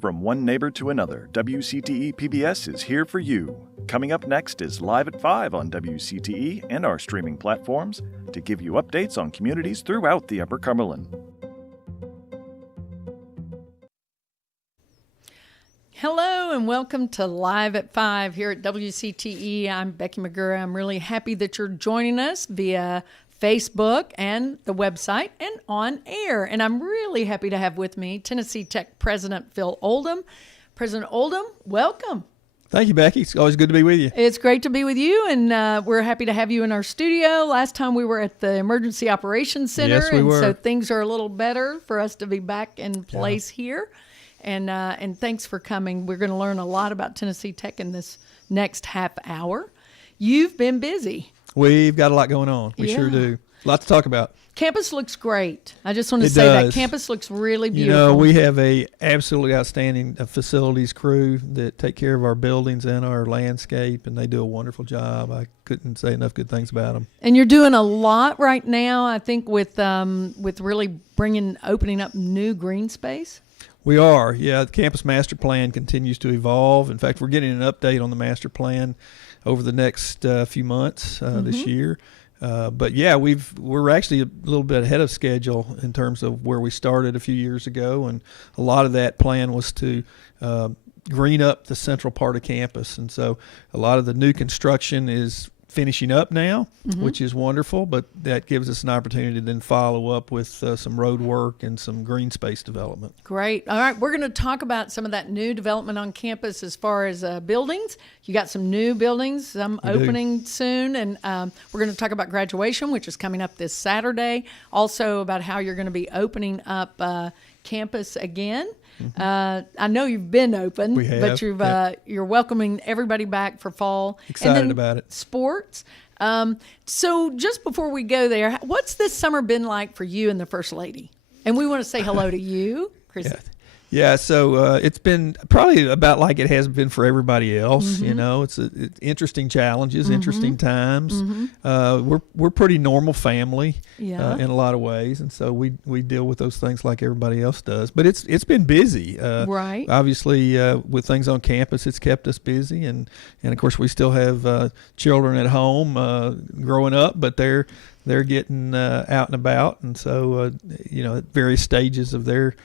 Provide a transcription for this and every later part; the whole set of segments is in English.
From one neighbor to another, WCTE PBS is here for you. Coming up next is Live at 5 on WCTE and our streaming platforms to give you updates on communities throughout the Upper Cumberland. Hello and welcome to Live at 5 here at WCTE. I'm Becky McGurra. I'm really happy that you're joining us via Facebook and the website and on air. And I'm really happy to have with me Tennessee Tech President Phil Oldham. President Oldham, welcome. Thank you, Becky. It's always good to be with you. It's great to be with you, and we're happy to have you in our studio. Last time we were at the Emergency Operations Center, yes, we were. So things are a little better for us to be back in place here. And thanks for coming. We're going to learn a lot about Tennessee Tech in this next half hour. You've been busy. We've got a lot going on. We sure do. A lot to talk about. Campus looks great. I just want to say that campus looks really beautiful. You know, we have a absolutely outstanding facilities crew that take care of our buildings and our landscape, and they do a wonderful job. I couldn't say enough good things about them. And you're doing a lot right now, I think, with really opening up new green space. We are. Yeah, the campus master plan continues to evolve. In fact, we're getting an update on the master plan over the next few months this year. But yeah, we're actually a little bit ahead of schedule in terms of where we started a few years ago, and a lot of that plan was to green up the central part of campus, and so a lot of the new construction is finishing up now, which is wonderful, but that gives us an opportunity to then follow up with some road work and some green space development. Great. All right, we're going to talk about some of that new development on campus as far as buildings. You got some new buildings, some opening soon, and we're going to talk about graduation, which is coming up this Saturday. Also about how you're going to be opening up campus again. I know you've been open, but you're welcoming everybody back for fall. Excited about it. Sports. So just before we go there, what's this summer been like for you and the First Lady? And we want to say hello to you, Chris. Yeah, so it's been probably about like it has been for everybody else. You know, it's interesting challenges, interesting times. We're pretty normal family in a lot of ways, and so we deal with those things like everybody else does. But it's been busy. Right. Obviously, with things on campus, it's kept us busy, and of course we still have children at home growing up, but they're getting out and about, and so at various stages of their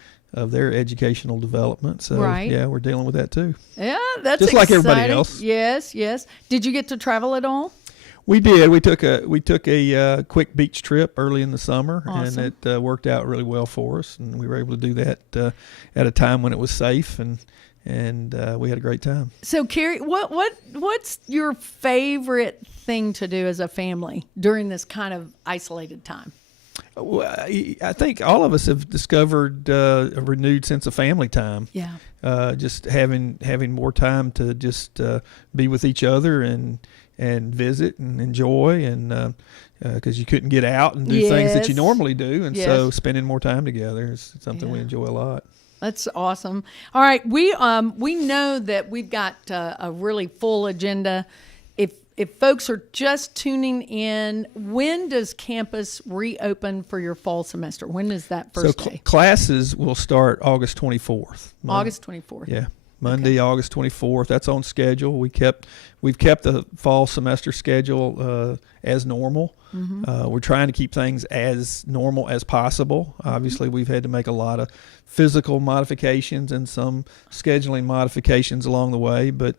educational development. So yeah, we're dealing with that too. Yeah, that's just exciting. Like everybody else. Yes. Did you get to travel at all? We did. We took a quick beach trip early in the summer, awesome. And it worked out really well for us, and we were able to do that at a time when it was safe, and we had a great time. So, Carrie, what's your favorite thing to do as a family during this kind of isolated time? Well, I think all of us have discovered a renewed sense of family time. Yeah. Just having more time to just be with each other and visit and enjoy, and because you couldn't get out and do things that you normally do, and so spending more time together is something we enjoy a lot. That's awesome. All right, we know that we've got a really full agenda. If folks are just tuning in, when does campus reopen for your fall semester? When is that first day? Classes will start August 24th. August 24th. Yeah, Monday, August 24th. That's on schedule. We've kept the fall semester schedule as normal. We're trying to keep things as normal as possible. Obviously, we've had to make a lot of physical modifications and some scheduling modifications along the way, but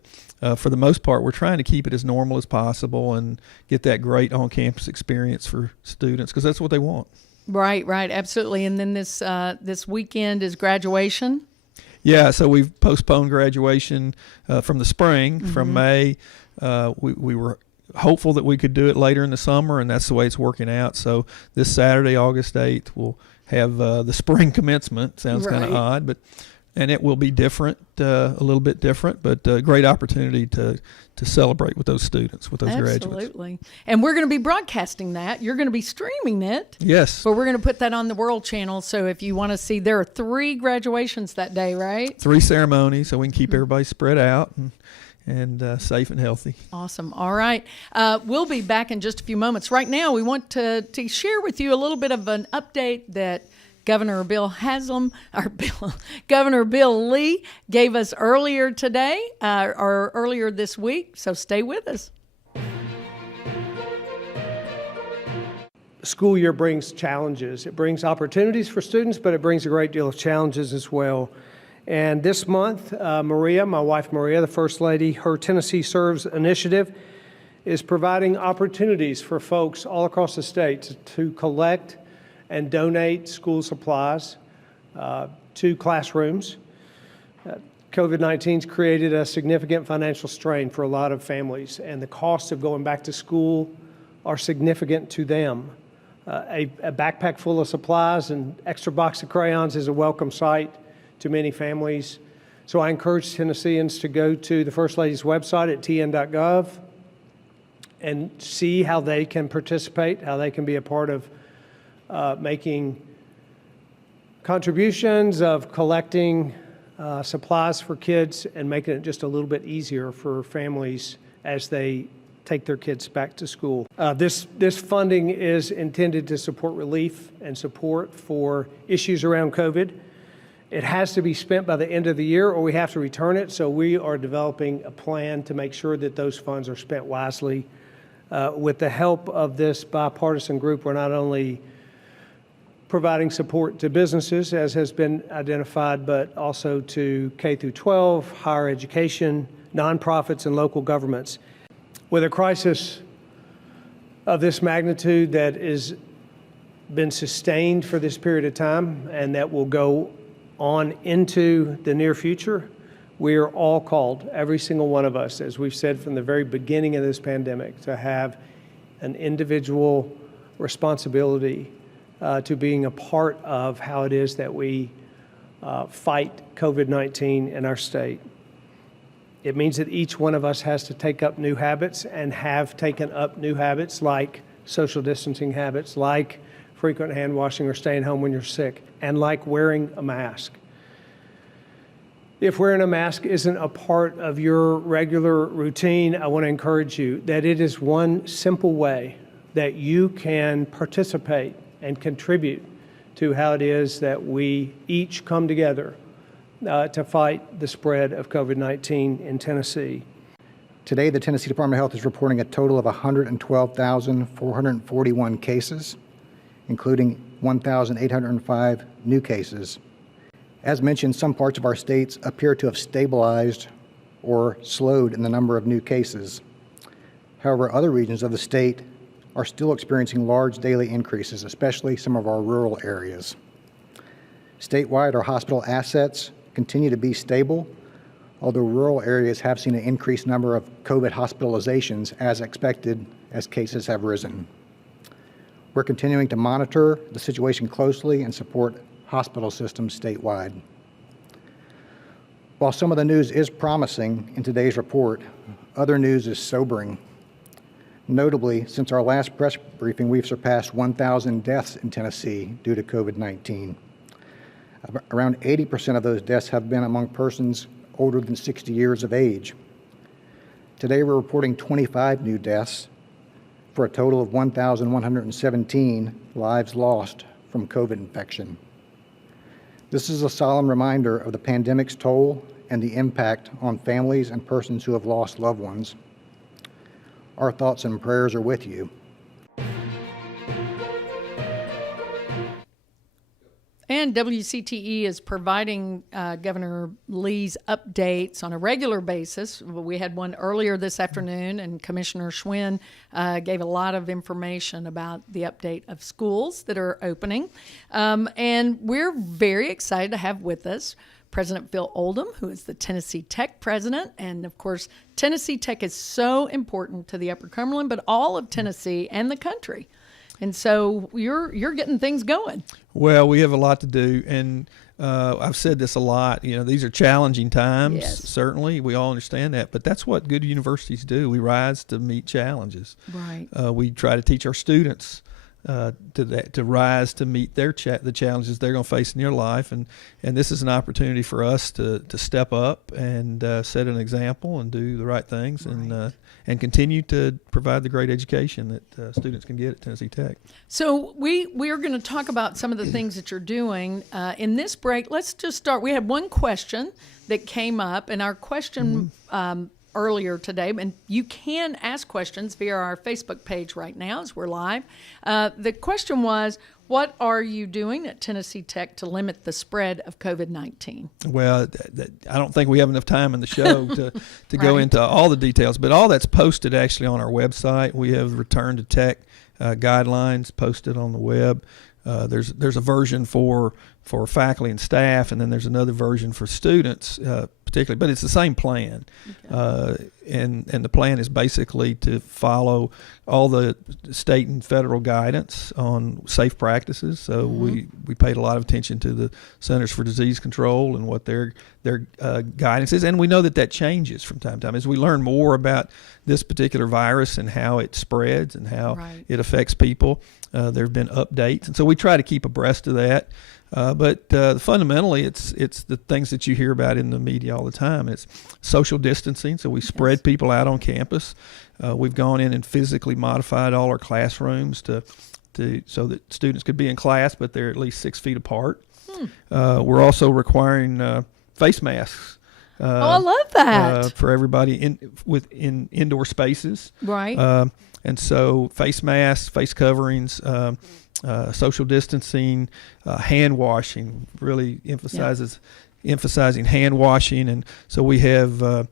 for the most part, we're trying to keep it as normal as possible and get that great on-campus experience for students, because that's what they want. Right, absolutely. And then this weekend is graduation. Yeah, so we've postponed graduation from the spring, from May. We were hopeful that we could do it later in the summer, and that's the way it's working out. So this Saturday, August 8th, we'll have the spring commencement. Sounds kind of odd, and it will be different, a little bit different, but a great opportunity to celebrate with those students, with those graduates. Absolutely. And we're going to be broadcasting that. You're going to be streaming it. Yes. But we're going to put that on the World Channel. So if you want to see, there are 3 graduations that day, right? 3 ceremonies, so we can keep everybody spread out and safe and healthy. Awesome. All right. We'll be back in just a few moments. Right now, we want to share with you a little bit of an update that Governor Governor Bill Lee gave us earlier today or earlier this week. So stay with us. School year brings challenges. It brings opportunities for students, but it brings a great deal of challenges as well. And this month, Maria, my wife Maria, the First Lady, her Tennessee Serves initiative is providing opportunities for folks all across the state to collect and donate school supplies to classrooms. COVID-19's created a significant financial strain for a lot of families, and the costs of going back to school are significant to them. A backpack full of supplies and extra box of crayons is a welcome sight to many families. So I encourage Tennesseans to go to the First Lady's website at tn.gov and see how they can participate, how they can be a part of making contributions, of collecting supplies for kids, and making it just a little bit easier for families as they take their kids back to school. This funding is intended to support relief and support for issues around COVID. It has to be spent by the end of the year or we have to return it, so we are developing a plan to make sure that those funds are spent wisely. With the help of this bipartisan group, we're not only providing support to businesses, as has been identified, but also to K through 12, higher education, nonprofits, and local governments. With a crisis of this magnitude that has been sustained for this period of time and that will go on into the near future, we are all called, every single one of us, as we've said from the very beginning of this pandemic, to have an individual responsibility to being a part of how it is that we fight COVID-19 in our state. It means that each one of us has to take up new habits and have taken up new habits like social distancing habits, like frequent hand washing or staying home when you're sick, and like wearing a mask. If wearing a mask isn't a part of your regular routine, I want to encourage you that it is one simple way that you can participate and contribute to how it is that we each come together to fight the spread of COVID-19 in Tennessee. Today, the Tennessee Department of Health is reporting a total of 112,441 cases, including 1,805 new cases. As mentioned, some parts of our states appear to have stabilized or slowed in the number of new cases. However, other regions of the state are still experiencing large daily increases, especially some of our rural areas. Statewide, our hospital assets continue to be stable, although rural areas have seen an increased number of COVID hospitalizations as expected as cases have risen. We're continuing to monitor the situation closely and support hospital systems statewide. While some of the news is promising in today's report, other news is sobering. Notably, since our last press briefing, we've surpassed 1,000 deaths in Tennessee due to COVID-19. Around 80% of those deaths have been among persons older than 60 years of age. Today, we're reporting 25 new deaths for a total of 1,117 lives lost from COVID infection. This is a solemn reminder of the pandemic's toll and the impact on families and persons who have lost loved ones. Our thoughts and prayers are with you. And WCTE is providing Governor Lee's updates on a regular basis. We had one earlier this afternoon, and Commissioner Schwinn gave a lot of information about the update of schools that are opening. And we're very excited to have with us President Phil Oldham, who is the Tennessee Tech president. And of course, Tennessee Tech is so important to the Upper Cumberland, but all of Tennessee and the country. And so you're getting things going. Well, we have a lot to do, and I've said this a lot. You know, these are challenging times. Yes. Certainly, we all understand that. But that's what good universities do. We rise to meet challenges. Right. We try to teach our students to rise to meet the challenges they're going to face in their life, and this is an opportunity for us to step up and set an example and do the right things, and continue to provide the great education that students can get at Tennessee Tech. So we're going to talk about some of the things that you're doing in this break. Let's just start. We had one question that came up, and our question earlier today, and you can ask questions via our Facebook page right now as we're live. The question was, what are you doing at Tennessee Tech to limit the spread of COVID-19? Well, I don't think we have enough time in the show to go into all the details, but all that's posted actually on our website. We have Return to Tech guidelines posted on the web. There's a version for faculty and staff, and then there's another version for students, particularly, but it's the same plan. Okay. And the plan is basically to follow all the state and federal guidance on safe practices. So we paid a lot of attention to the Centers for Disease Control and what their guidance is, and we know that changes from time to time as we learn more about this particular virus and how it spreads and how it affects people. There have been updates, and so we try to keep abreast of that. But fundamentally, it's the things that you hear about in the media all the time. It's social distancing, so we spread people out on campus. We've gone in and physically modified all our classrooms so that students could be in class, but they're at least 6 feet apart. We're also requiring face masks. I love that for everybody in indoor spaces. Right. And so face masks, face coverings. Social distancing, hand washing, really emphasizing hand washing. And so we have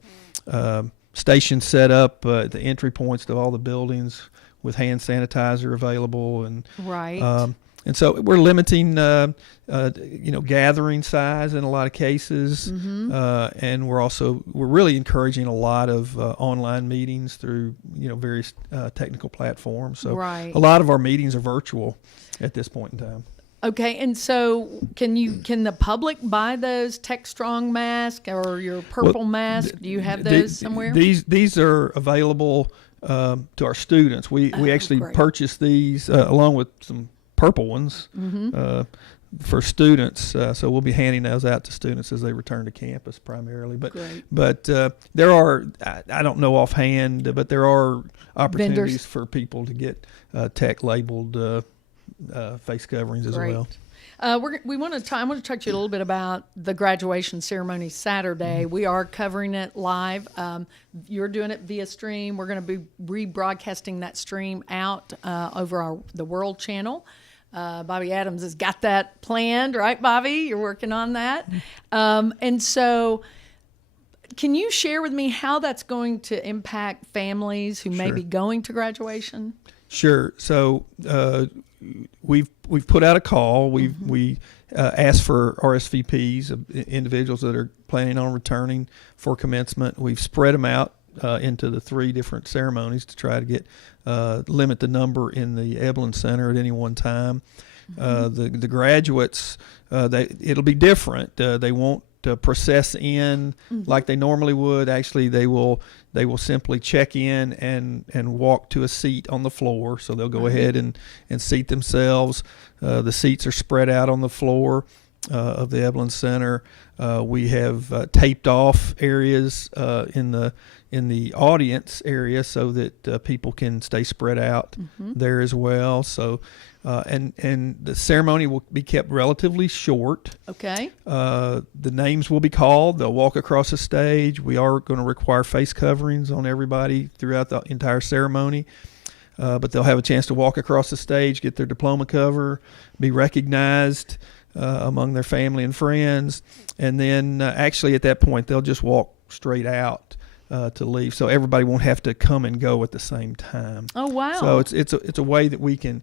stations set up at the entry points to all the buildings with hand sanitizer available. And and so we're limiting gathering size in a lot of cases. And we're really encouraging a lot of online meetings through various technical platforms. So a lot of our meetings are virtual at this point in time. Okay, and so can the public buy those Tech Strong masks or your purple mask? Do you have those somewhere? These are available to our students. We actually purchased these along with some purple ones for students. So we'll be handing those out to students as they return to campus primarily. But there are, I don't know offhand, but there are opportunities for people to get tech labeled face coverings as well. I want to talk to you a little bit about the graduation ceremony Saturday. We are covering it live. You're doing it via stream. We're going to be rebroadcasting that stream out over the World Channel. Bobby Adams has got that planned, right, Bobby? You're working on that. And so can you share with me how that's going to impact families who may be going to graduation? Sure. So we've put out a call. We asked for RSVPs of individuals that are planning on returning for commencement. We've spread them out into the 3 different ceremonies to try to get limit the number in the Eblin Center at any one time. The graduates, it'll be different. They won't process in like they normally would. Actually, they will simply check in and walk to a seat on the floor. So they'll go ahead and seat themselves. The seats are spread out on the floor of the Eblin Center. We have taped off areas in the audience area so that people can stay spread out there as well. So, and the ceremony will be kept relatively short. Okay. The names will be called. They'll walk across the stage. We are going to require face coverings on everybody throughout the entire ceremony. But they'll have a chance to walk across the stage, get their diploma cover, be recognized among their family and friends. And then actually at that point, they'll just walk straight out to leave. So everybody won't have to come and go at the same time. Oh, wow. So it's a way that we can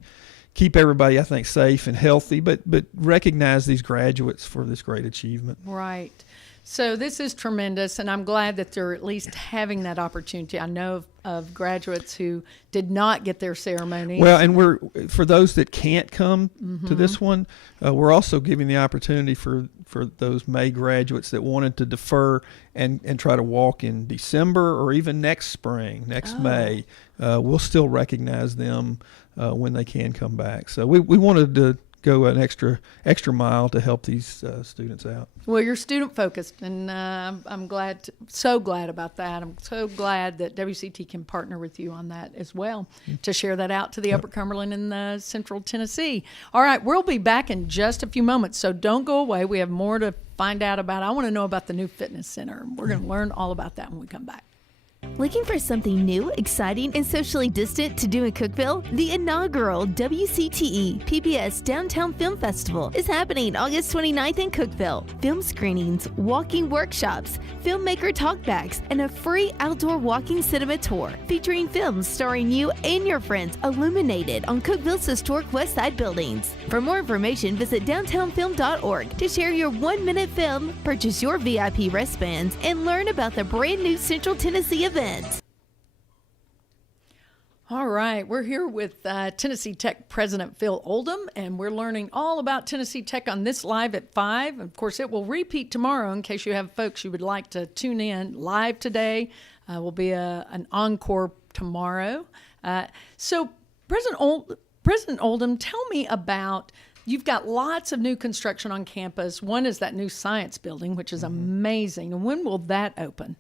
keep everybody, I think, safe and healthy, but recognize these graduates for this great achievement. Right. So this is tremendous, and I'm glad that they're at least having that opportunity. I know of graduates who did not get their ceremonies. Well, and for those that can't come to this one, we're also giving the opportunity for those May graduates that wanted to defer and try to walk in December or even next spring, May. We'll still recognize them when they can come back. So we wanted to go an extra mile to help these students out. Well, you're student focused, and I'm so glad about that. I'm so glad that WCT can partner with you on that as well to share that out to the Upper Cumberland and Central Tennessee. All right, we'll be back in just a few moments, so don't go away. We have more to find out about. I want to know about the new fitness center. We're going to learn all about that when we come back. Looking for something new, exciting, and socially distant to do in Cookeville? The inaugural WCTE PBS Downtown Film Festival is happening August 29th in Cookeville. Film screenings, walking workshops, filmmaker talkbacks, and a free outdoor walking cinema tour featuring films starring you and your friends illuminated on Cookeville's historic West Side buildings. For more information, visit downtownfilm.org to share your 1-minute film, purchase your VIP wristbands, and learn about the brand new Central Tennessee event. All right, we're here with Tennessee Tech President Phil Oldham, and we're learning all about Tennessee Tech on this Live at 5. Of course, it will repeat tomorrow in case you have folks you would like to tune in live today. Will be an encore tomorrow. So, President Oldham, tell me about, you've got lots of new construction on campus. One is that new science building, which is amazing. And when will that open?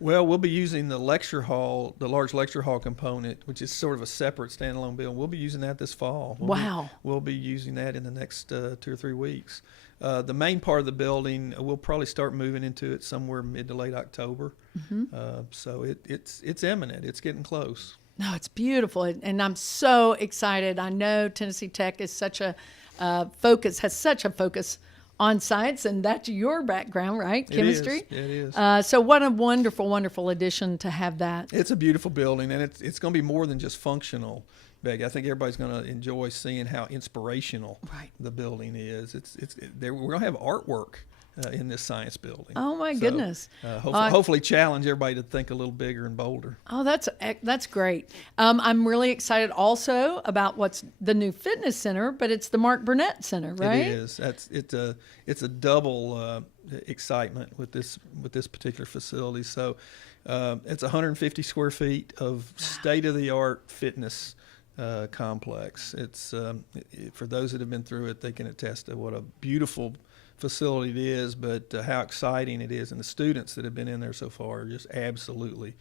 Well, we'll be using the lecture hall, the large lecture hall component, which is sort of a separate standalone building. We'll be using that this fall. We'll be using that in the next 2 or 3 weeks. The main part of the building, we'll probably start moving into it somewhere mid to late October. So it's imminent. It's getting close. No, it's beautiful, and I'm so excited. I know Tennessee Tech is such a has such a focus on science, and that's your background, right? Chemistry? It is. So what a wonderful, wonderful addition to have that. It's a beautiful building, and it's going to be more than just functional, Becky. I think everybody's going to enjoy seeing how inspirational the building is. We're going to have artwork in this science building. Oh, my goodness. Hopefully challenge everybody to think a little bigger and bolder. Oh, that's great. I'm really excited also about what's the new fitness center, but it's the Mark Burnett Center, right? It is. It's a double excitement with this particular facility. So it's 150 square feet of state-of-the-art fitness complex. It's for those that have been through it, they can attest to what a beautiful facility it is, but how exciting it is, and the students that have been in there so far just absolutely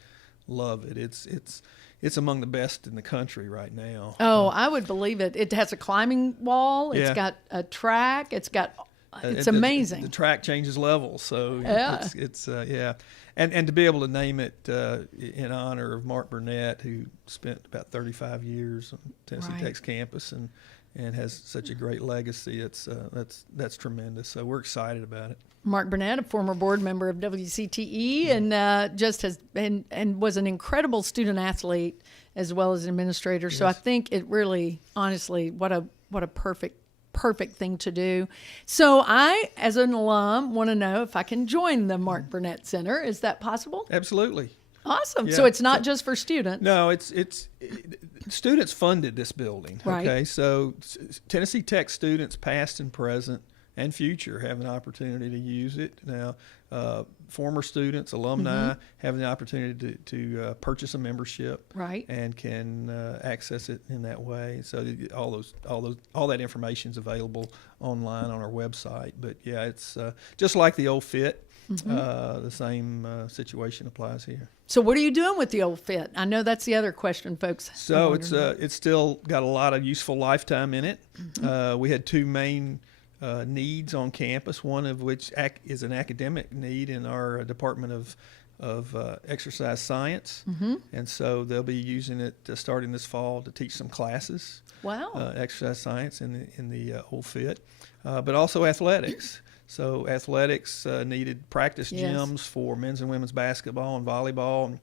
love it. It's among the best in the country right now. Oh, I would believe it. It has a climbing wall. It's got a track. It's amazing. The track changes levels, so it's and to be able to name it in honor of Mark Burnett, who spent about 35 years on Tennessee Tech's campus and has such a great legacy. That's tremendous. So we're excited about it. Mark Burnett, a former board member of WCTE, and just has been and was an incredible student athlete as well as an administrator. So I think it really, honestly, what a perfect thing to do. So I, as an alum, want to know if I can join the Mark Burnett Center. Is that possible? Absolutely. Awesome. Yeah. So it's not just for students. No, it's students funded this building. Right. Okay, so Tennessee Tech students, past and present and future, have an opportunity to use it. Now, former students, alumni, have the opportunity to purchase a membership, right, and can access it in that way. So all that information is available online on our website. But yeah, it's just like the old fit. The same situation applies here. So what are you doing with the old fit? I know that's the other question, folks. So it's still got a lot of useful lifetime in it. We had 2 main needs on campus, one of which is an academic need in our Department of Exercise Science. And so they'll be using it starting this fall to teach some classes. Wow. Exercise science in the old fit, but also athletics. So athletics needed practice gyms for men's and women's basketball and volleyball,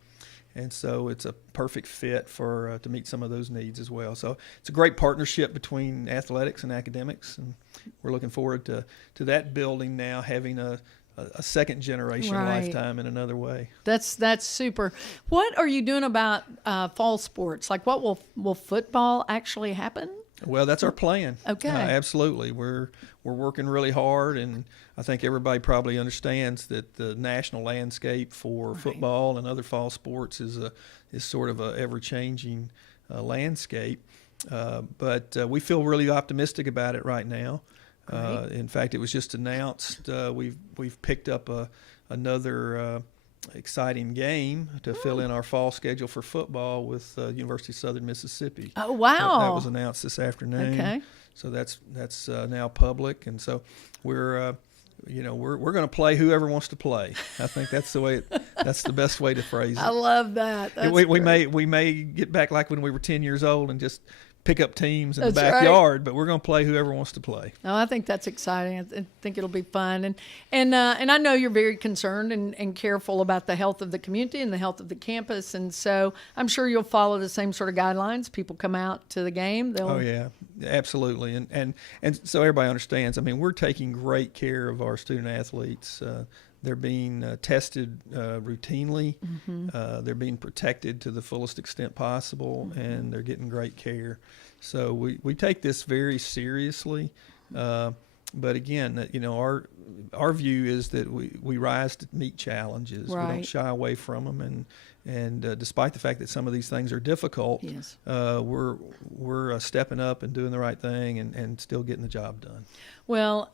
and so it's a perfect fit to meet some of those needs as well. So it's a great partnership between athletics and academics, and we're looking forward to that building now having a a second generation Right. lifetime in another way. That's super. What are you doing about fall sports? Like, what will football actually happen? Well, that's our plan. Okay. Absolutely. We're working really hard, and I think everybody probably understands that the national landscape for football and other fall sports is sort of a ever-changing landscape. But we feel really optimistic about it right now. In fact, it was just announced we've picked up another exciting game to fill in our fall schedule for football with University of Southern Mississippi. Oh, wow. That was announced this afternoon. Okay. So that's now public, and so we're going to play whoever wants to play. I think that's that's the best way to phrase it. I love that. That's we great. may get back like when we were 10 years old and just pick up teams in the That's right. backyard, but we're going to play whoever wants to play. No, I think that's exciting. I think it'll be fun, and I know you're very concerned and careful about the health of the community and the health of the campus, and so I'm sure you'll follow the same sort of guidelines. People come out to the game. Oh yeah, absolutely, and so everybody understands. I mean, we're taking great care of our student athletes. They're being tested routinely. Mm-hmm. They're being protected to the fullest extent possible, mm-hmm. and they're getting great care. So we take this very seriously. But again, our view is that we rise to meet challenges. Right. We don't shy away from them, and despite the fact that some of these things are difficult, yes. We're stepping up and doing the right thing and still getting the job done. Well,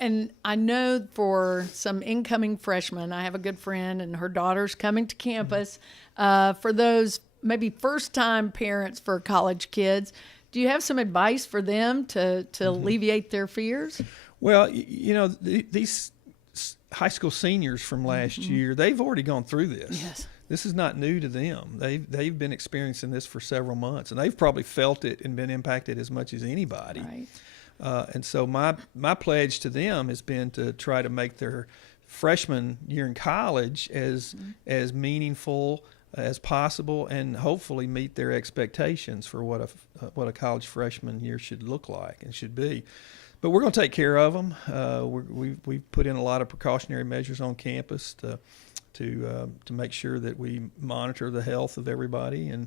and I know for some incoming freshmen, I have a good friend and her daughter's coming to campus. For those maybe first-time parents for college kids, do you have some advice for them to alleviate their fears? Well, these high school seniors from last mm-hmm. year, they've already gone through this. Yes. This is not new to them. They've been experiencing this for several months, and they've probably felt it and been impacted as much as anybody. Right. And so my pledge to them has been to try to make their freshman year in college as meaningful as possible, and hopefully meet their expectations for what a college freshman year should look like and should be. But we're going to take care of them. We've put in a lot of precautionary measures on campus to make sure that we monitor the health of everybody, and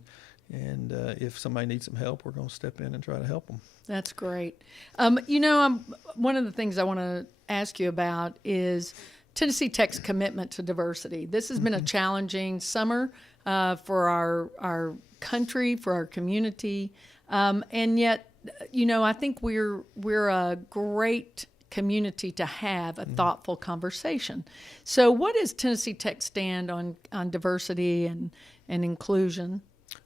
if somebody needs some help, we're going to step in and try to help them. That's great. One of the things I want to ask you about is Tennessee Tech's commitment to diversity. This has been a challenging summer for our country, for our community, and yet, I think we're a great community to have a thoughtful conversation. So, what does Tennessee Tech stand on diversity and inclusion?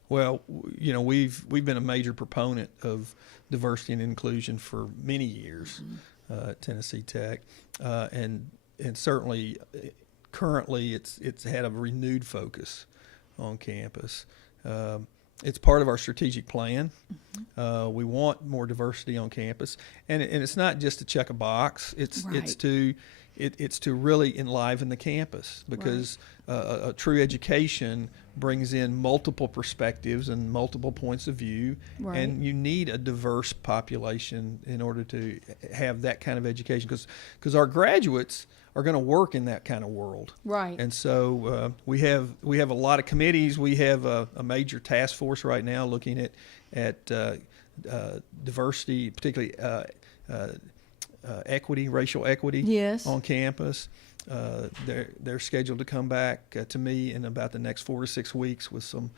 Well, we've been a major proponent of diversity and inclusion for many years at Tennessee Tech, and certainly currently it's had a renewed focus on campus. It's part of our strategic plan. Mm-hmm. We want more diversity on campus, and it's not just to check a box. It's to really enliven the campus, because a true education brings in multiple perspectives and multiple points of view, and you need a diverse population in order to have that kind of education, because our graduates are going to work in that kind of world. Right. And so we have a lot of committees. We have a major task force right now looking at diversity, particularly equity, racial equity on campus. They're scheduled to come back to me in about the next 4 to 6 weeks with some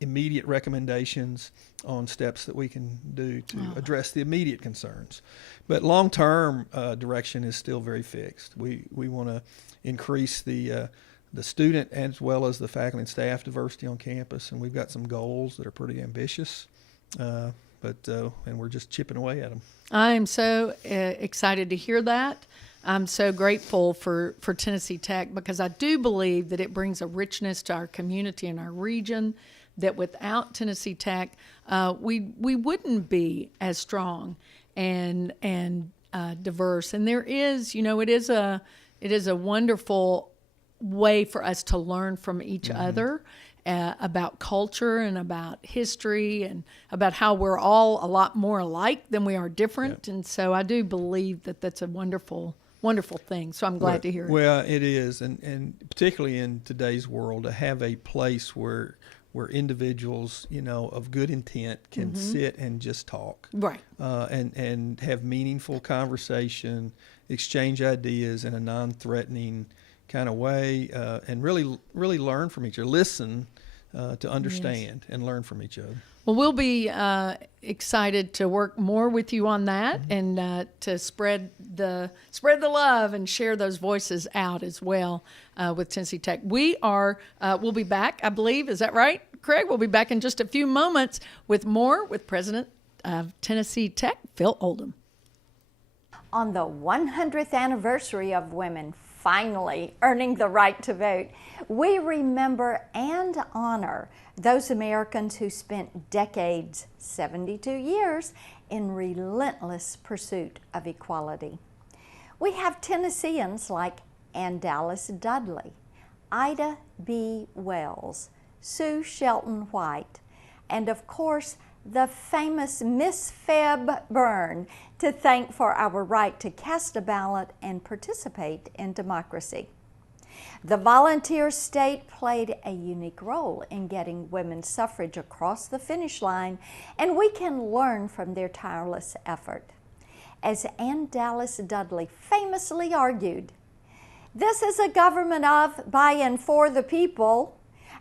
immediate recommendations on steps that we can do to address the immediate concerns. But long-term direction is still very fixed. We want to increase the student as well as the faculty and staff diversity on campus, and we've got some goals that are pretty ambitious, and we're just chipping away at them. I'm so excited to hear that. I'm so grateful for Tennessee Tech, because I do believe that it brings a richness to our community and our region that without Tennessee Tech, we wouldn't be as strong and diverse. And there is, it is a wonderful way for us to learn from each other about culture and about history and about how we're all a lot more alike than we are different. Yep. And so I do believe that that's a wonderful wonderful thing. So I'm glad to hear it. Well, it is, and particularly in today's world, to have a place where individuals, of good intent can sit and just talk, Right. And have meaningful conversation, exchange ideas in a non-threatening kind of way, and really learn from each other, listen to understand and learn from each other. Well, we'll be excited to work more with you on that and to spread the love and share those voices out as well with Tennessee Tech. We'll be back, I believe. Is that right, Craig? We'll be back in just a few moments with more with President of Tennessee Tech, Phil Oldham. On the 100th anniversary of women finally earning the right to vote, we remember and honor those Americans who spent decades, 72 years, in relentless pursuit of equality. We have Tennesseans like Ann Dallas Dudley, Ida B. Wells, Sue Shelton White, and of course, the famous Miss Feb Byrne to thank for our right to cast a ballot and participate in democracy. The volunteer state played a unique role in getting women's suffrage across the finish line, and we can learn from their tireless effort. As Ann Dallas Dudley famously argued, "This is a government of, by, and for the people,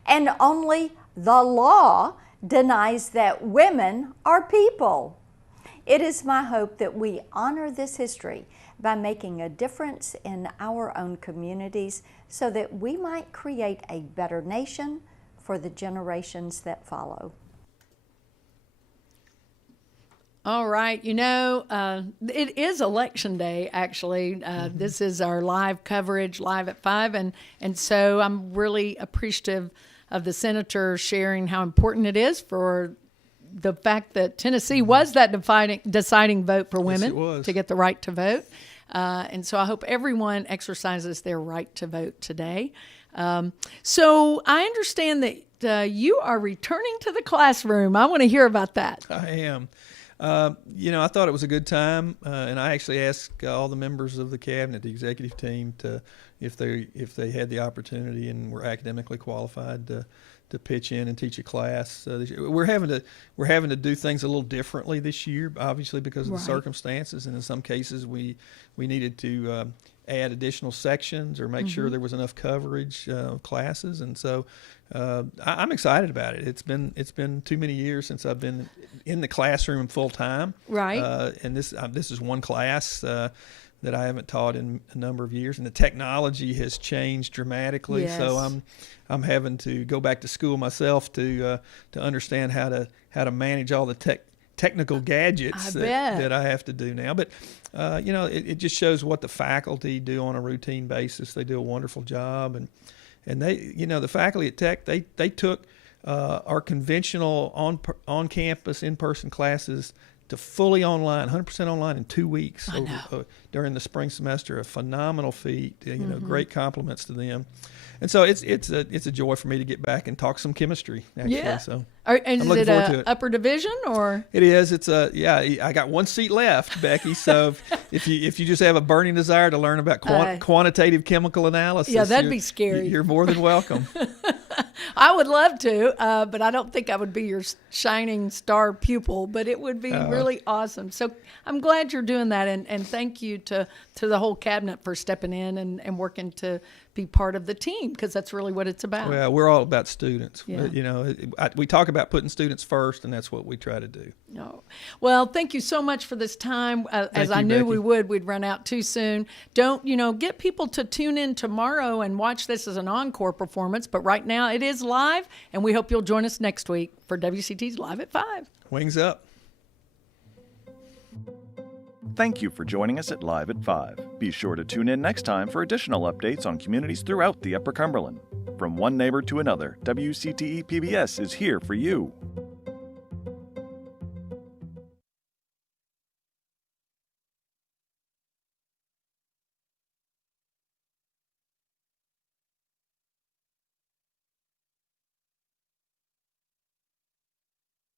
and only the law denies that women are people." It is my hope that we honor this history by making a difference in our own communities so that we might create a better nation for the generations that follow. All right. It is Election Day, actually. This is our live coverage, Live at 5. And so I'm really appreciative of the senator sharing how important it is for the fact that Tennessee was that deciding vote for women to get the right to vote. And so I hope everyone exercises their right to vote today. So I understand that you are returning to the classroom. I want to hear about that. I am. I thought it was a good time, and I actually asked all the members of the cabinet, the executive team, if they had the opportunity and were academically qualified to pitch in and teach a class. This year. We're having to do things a little differently this year, obviously because of the circumstances, and in some cases we needed to add additional sections or make sure there was enough coverage of classes, and so I'm excited about it. It's been too many years since I've been in the classroom full time. Right. And this is one class that I haven't taught in a number of years, and the technology has changed dramatically. Yes. So I'm having to go back to school myself to understand how to manage all the technical gadgets that I have to do now. But it just shows what the faculty do on a routine basis. They do a wonderful job, and they, the faculty at Tech, they took our conventional on campus in-person classes to fully online, 100% online in 2 weeks during the spring semester. A phenomenal feat. Great compliments to them. And so it's a joy for me to get back and talk some chemistry. Actually, yeah. So and I'm looking forward to it. Upper division or? It is. It's I got one seat left, Becky. So if you just have a burning desire to learn about quantitative chemical analysis, that'd be scary. You're more than welcome. I would love to, but I don't think I would be your shining star pupil, but it would be really awesome. So I'm glad you're doing that, and thank you to the whole cabinet for stepping in and working to be part of the team, because that's really what it's about. Well, we're all about students. Yeah. We talk about putting students first, and that's what we try to do. No. Well, thank you so much for this time. As I knew Becky. we'd run out too soon. Don't, get people to tune in tomorrow and watch this as an encore performance. But right now it is live, and we hope you'll join us next week for WCT's Live at 5. Wings up. Thank you for joining us at Live at 5. Be sure to tune in next time for additional updates on communities throughout the Upper Cumberland. From one neighbor to another, WCTE PBS is here for you.